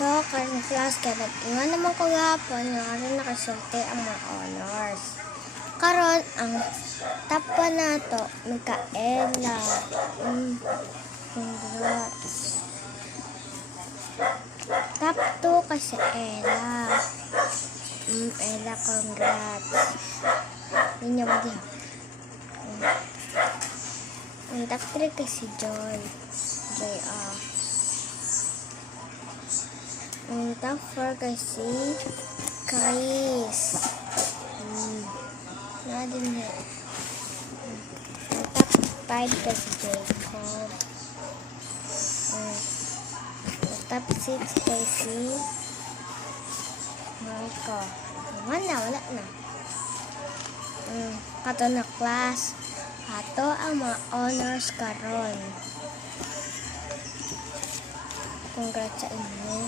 So, karong class, kaya nag-ingon naman ko gapon, nga karon nakasulti ang mga honors. Karon ang top 1 nato, Micaela. Congrats. Top 2 kasi Ella. Ella, congrats. Yun yung mag-ihap. Ang top 3 kasi Joy. Ang top 4 kasi Chris. Din niya. Ang top 5 kasi Jacob. Ang top 6 kasi Marco. Wala na. Kato na class. Kato ang mga honors karon. Congrats sa inyo.